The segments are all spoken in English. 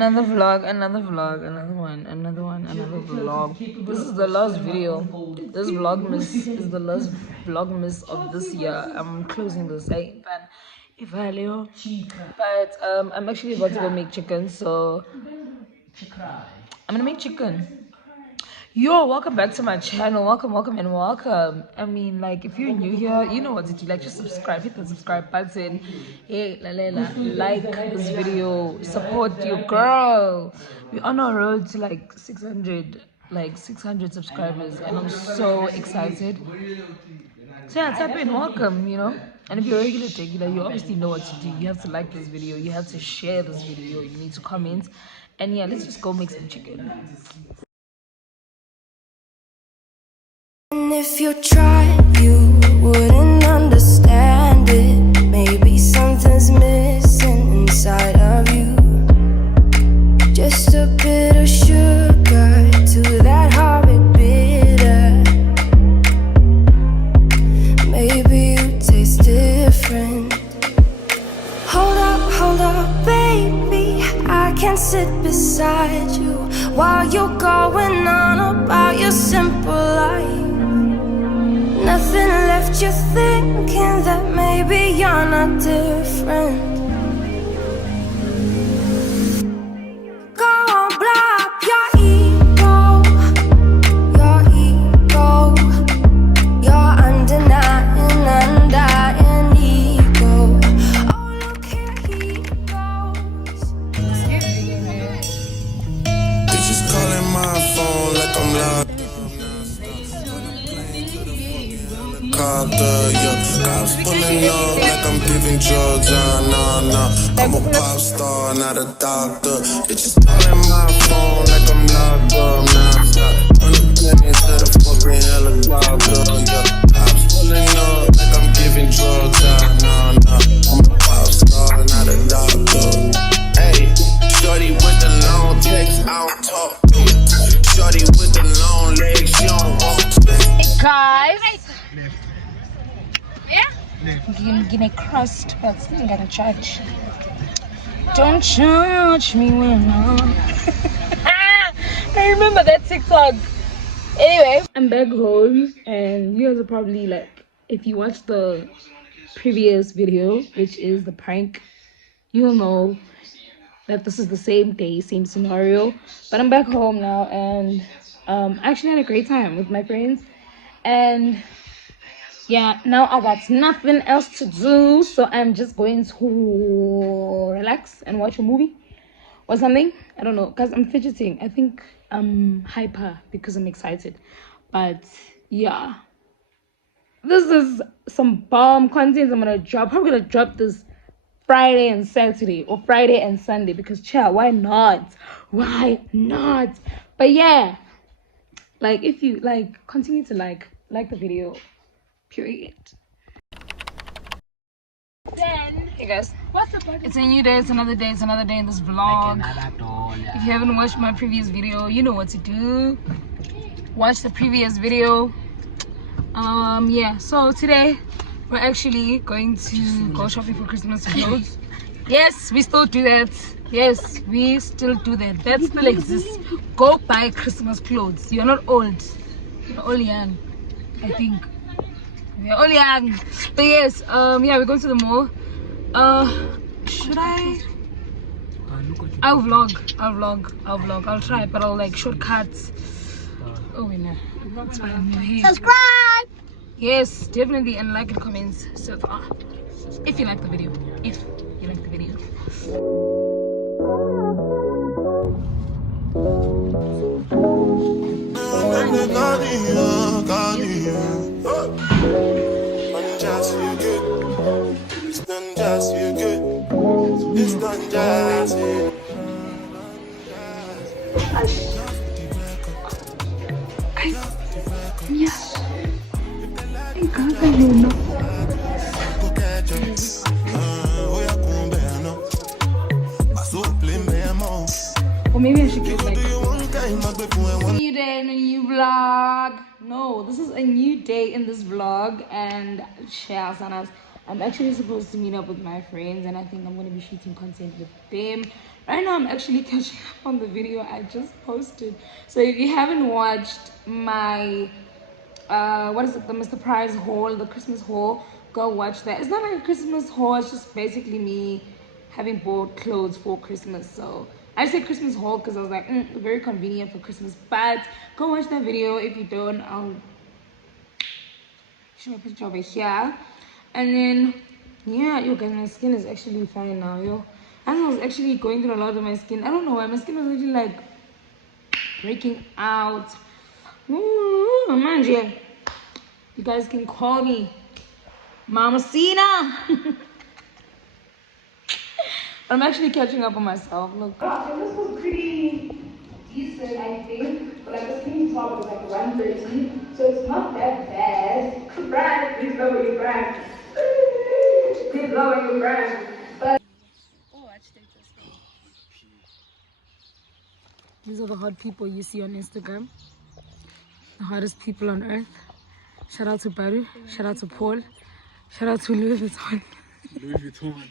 Another vlog, another vlog, another vlog. This is the last video. This vlogmas is the last vlogmas of this year. I'm closing this. But I'm actually about to go make chicken, so I'm gonna make chicken. Yo, welcome back to my channel. Welcome and welcome. I mean, like, if you're new here, you know what to do. Like, just subscribe, hit the subscribe button. Hey, like this video, support your girl. We're on our road to like 600 subscribers, and I'm so excited. So yeah, tap in, welcome, and if you're a regular, you obviously know what to do. You have to like this video, you have to share this video, you need to comment, and yeah, let's just go make some chicken. And if you tried, you wouldn't understand it. Maybe something's missing inside of you. Just a bit of sugar to that horrid bitter. Maybe you taste different. Hold up, baby. I can sit beside you while you're going on about your simple life. Nothing left you thinking that maybe you're not different. Go on, blow up your ego, your undying ego. Oh, look here he goes. Bitches calling my phone like I'm loud. Cops pulling up like I'm giving drugs. Nah. I'm a pop star, not a doctor. Bitches calling my phone like I'm locked up. Nah, on the plane instead of fucking helicopter. Cops pulling up like I'm giving drugs. Nah. I'm a pop star, not a doctor. Hey, shorty with the long text, I don't talk. Shorty with the long legs, she don't walk. Guys, I'm gonna crust, but still gotta charge. Don't charge me when I remember that TikTok. Anyway, I'm back home, and you guys are probably like, if you watched the previous video, which is the prank, you'll know that this is the same day, same scenario. But I'm back home now, and I actually had a great time with my friends, and yeah, now I got nothing else to do, so I'm just going to relax and watch a movie or something. I don't know, because I'm fidgeting. I think I'm hyper because I'm excited. But yeah, this is some bomb content I'm gonna drop. I'm gonna drop this Friday and Saturday, or Friday and Sunday, because child, why not? But yeah, like, if you like, continue to like the video, period. Then, hey guys, it's a new day, it's another day in this vlog. If you haven't watched my previous video, you know what to do. Watch the previous video. Yeah, so today we're actually going to go shopping for Christmas clothes. Yes, we still do that. That still exists. Go buy Christmas clothes. You're not old, you're all young, I think. We're all young. But yes, yeah, we're going to the mall. Should I? I'll vlog. I'll try, but I'll like shortcuts. Oh wait, no, it's fine. Subscribe. Yes, definitely, and like and comments so far. If you like the video. Or maybe I should get like a new day and a new vlog. No, this is a new day in this vlog, and I'm actually supposed to meet up with my friends, and I think I'm going to be shooting content with them. Right now, I'm actually catching up on the video I just posted. So if you haven't watched my, what is it, the Mr. Price haul, the Christmas haul, go watch that. It's not like a Christmas haul, it's just basically me having bought clothes for Christmas. So I said Christmas haul because I was like, very convenient for Christmas. But go watch that video. If you don't, I'll show a picture over here. And then yeah, yo guys, my skin is actually fine now, yo. I was actually going through a lot of my skin. I don't know why my skin was really like breaking out. Ooh, man, yeah. You guys can call me Mama Sena. I'm actually catching up on myself. Look. And this was pretty decent, I think. But like the skin top is like 130, so it's not that bad. Brand, please lower your brand. Please lower your brand. But oh, I just take this one. These are the hot people you see on Instagram. The hottest people on earth. Shout out to Baru. Shout out to Paul. Shout out to Louis Vuitton. Louis Vuitton.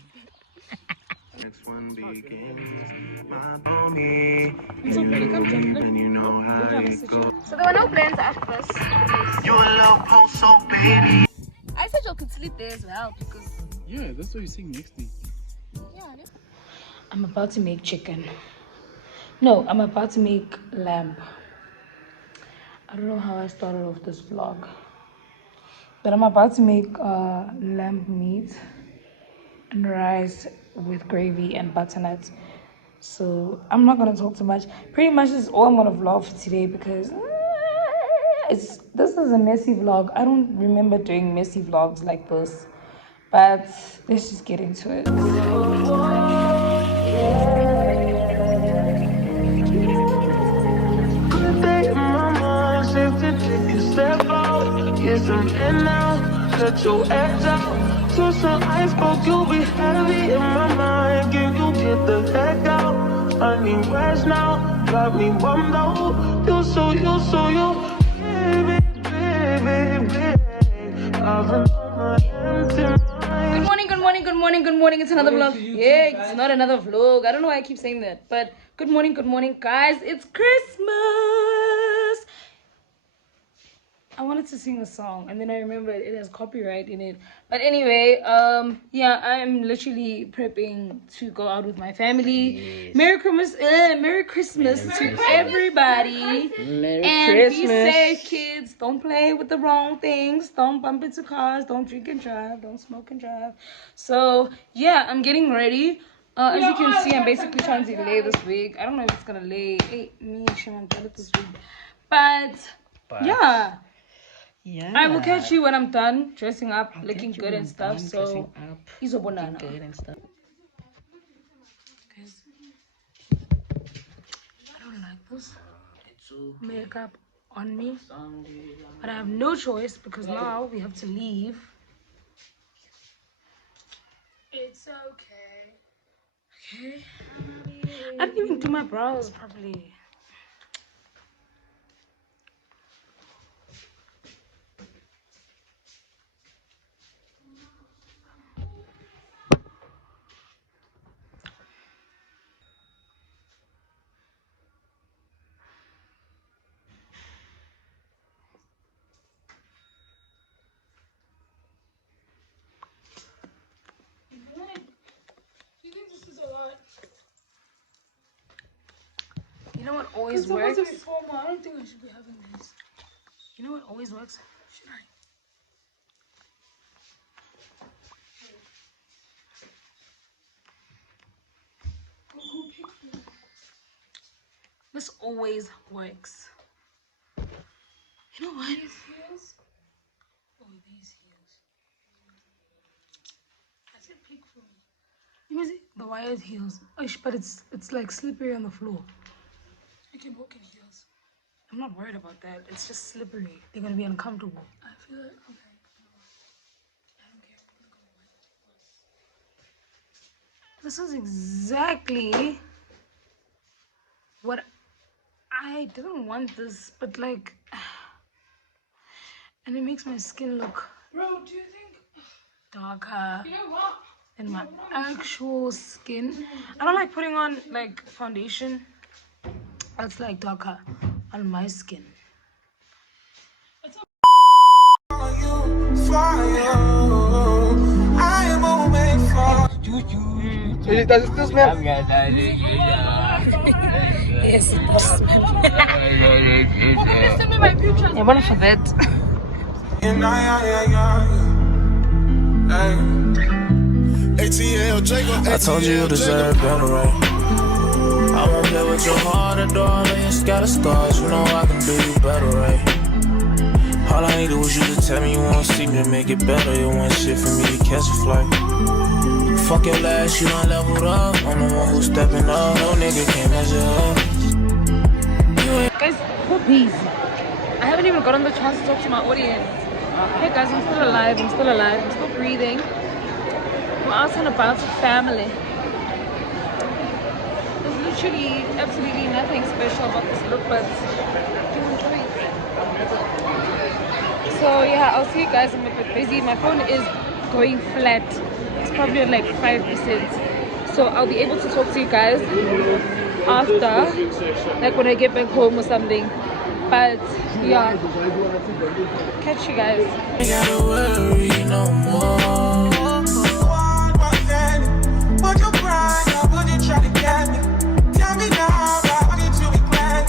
Next one begins. My me. So there were no plans after this. You a little post so baby. I said you could sleep there as well because yeah, that's what you're saying next week. Yeah. I'm about to make chicken. No, I'm about to make lamb. I don't know how I started off this vlog, but I'm about to make lamb meat and rice with gravy and butternut. So I'm not gonna talk too much. Pretty much this is all I'm gonna vlog for today because this is a messy vlog. I don't remember doing messy vlogs like this, but let's just get into it. Get some in now, cut your ass out. To some iceberg, you'll be heavy in my mind. Can you get the heck out? I need rest now, got me bummed out. You so, baby, baby, baby. I've been on my empty mind. Good morning. It's another vlog. Yeah, it's not another vlog. I don't know why I keep saying that, but good morning, guys. It's Christmas. I wanted to sing a song and then I remembered it has copyright in it. But anyway, yeah, I'm literally prepping to go out with my family. Yes. Merry Christmas to everybody. Merry Christmas. Be safe, kids. Don't play with the wrong things. Don't bump into cars. Don't drink and drive. Don't smoke and drive. So yeah, I'm getting ready. As you can see, I'm basically trying to lay this wig. I don't know if it's gonna lay. Hey, me, Shimon, this wig. But yeah. Yeah. I will catch you when I'm done dressing up, looking good and stuff. So, he's a banana. Good and stuff. Guys, I don't like this makeup on me, but I have no choice because now we have to leave. It's okay. Okay. I didn't even do my brows properly. You know what always works? I don't think I should be having this. You know what always works? Should I? This always works. You know what? These heels? Oh, these heels. I said pick for me. You see the wired heels. But it's like slippery on the floor. I can walk in heels. I'm not worried about that. It's just slippery. They're gonna be uncomfortable. I feel like okay. I don't care. I'm gonna go white. This is exactly what I didn't want this, but like, and it makes my skin look. Bro, do you think? darker than my actual skin. I don't like putting on like foundation that's like darker on my skin. Does it still smell? Yes, it does. Send me my pictures. I want to forget. I told you you deserve better, right? I won't play with your heart, darling. It's got a stars, you know I can do you better, right? All I needed was you to tell me you won't see me to make it better. You want shit for me to catch a flight. Fuck your last, you done leveled up. I'm the one who's stepping up. No nigga can't measure up. Guys, poor peas. I haven't even gotten the chance to talk to my audience. Hey guys, I'm still alive. I'm still alive. I'm still breathing. I'm out and about with family. There's literally absolutely nothing special about this look, but so yeah, I'll see you guys. I'm a bit busy. My phone is going flat. It's probably at like 5%. So I'll be able to talk to you guys after, like when I get back home or something. But yeah, catch you guys. I gotta worry no more. Would you cry or would you try to get me? Tell me now, I need to be glad.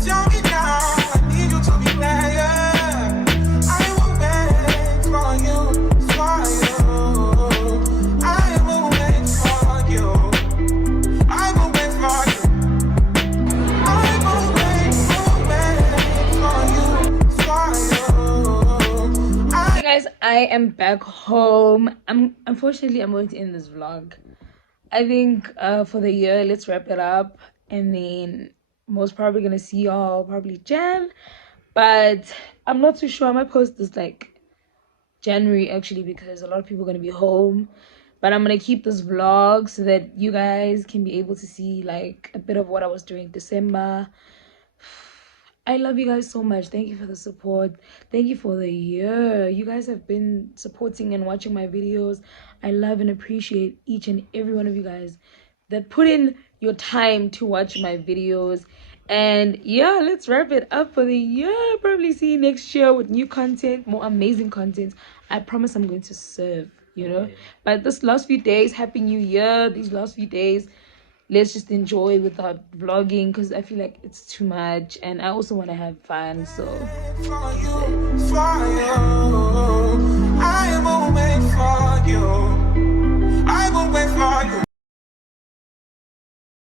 Tell me now, I need you to be glad. I will wait for you, for you. I will wait for you. I will wait for you. I will wait for you, for you. Hey guys, I am back home. Unfortunately I'm going to end this vlog. I think for the year, let's wrap it up, and then most probably gonna see y'all probably Jan, but I'm not too sure. I might post this like January actually, because a lot of people are gonna be home. But I'm gonna keep this vlog so that you guys can be able to see like a bit of what I was doing December. I love you guys so much. Thank you for the support. Thank you for the year. You guys have been supporting and watching my videos. I love and appreciate each and every one of you guys that put in your time to watch my videos. And yeah, let's wrap it up for the year. Probably see you next year with new content, more amazing content. I promise I'm going to serve, you know. But this last few days, happy new year. These last few days, let's just enjoy without vlogging, because I feel like it's too much and I also want to have fun. So I am wait for